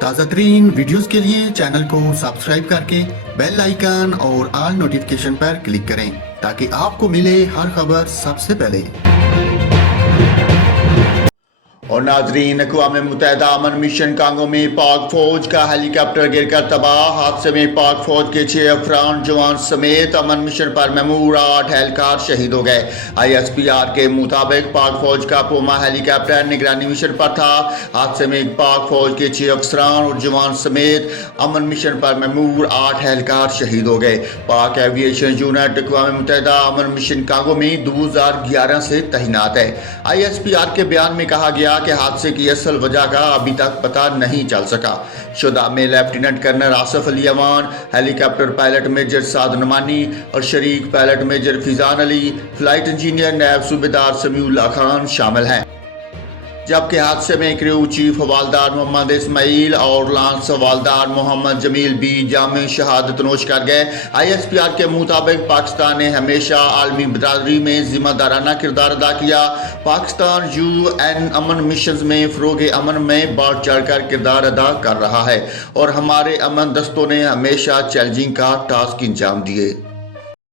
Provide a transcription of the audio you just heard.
تازہ ترین ویڈیوز کے لیے چینل کو سبسکرائب کر کے بیل آئیکن اور آل نوٹیفیکیشن پر کلک کریں تاکہ آپ کو ملے ہر خبر سب سے پہلے۔ اور ناظرین، اقوام متحدہ امن مشن کانگو میں پاک فوج کا ہیلی کاپٹر گر کر تباہ۔ حادثے میں پاک فوج کے 6 افسران جوان سمیت امن مشن پر مامور 8 اہلکار شہید ہو گئے۔ ISPR کے مطابق پاک فوج کا پوما ہیلی کاپٹر نگرانی مشن پر تھا۔ حادثے میں پاک فوج کے 6 افسران اور جوان سمیت امن مشن پر مامور 8 اہلکار شہید ہو گئے۔ پاک ایویشن یونٹ اقوام متحدہ امن مشن کانگو میں 2011 سے تعینات ہے۔ ISPR کے بیان میں کہا گیا کہ حادثے کی اصل وجہ کا ابھی تک پتہ نہیں چل سکا۔ شدہ میں لیفٹیننٹ کرنل آصف علی امان، ہیلی کاپٹر پائلٹ میجر سعد نعمانی اور شریک پائلٹ میجر فیضان علی، فلائٹ انجینئر نیب صوبیدار سمیع اللہ خان شامل ہیں، جبکہ حادثے میں کریو چیف حوالدار محمد اسماعیل اور لانس حوالدار محمد جمیل بھی جامع شہادت نوش کر گئے۔ ISPR کے مطابق پاکستان نے ہمیشہ عالمی برادری میں ذمہ دارانہ کردار ادا کیا۔ پاکستان UN امن مشنز میں فروغ امن میں بڑھ چڑھ کر کردار ادا کر رہا ہے اور ہمارے امن دستوں نے ہمیشہ چیلنجنگ کا ٹاسک انجام دیے۔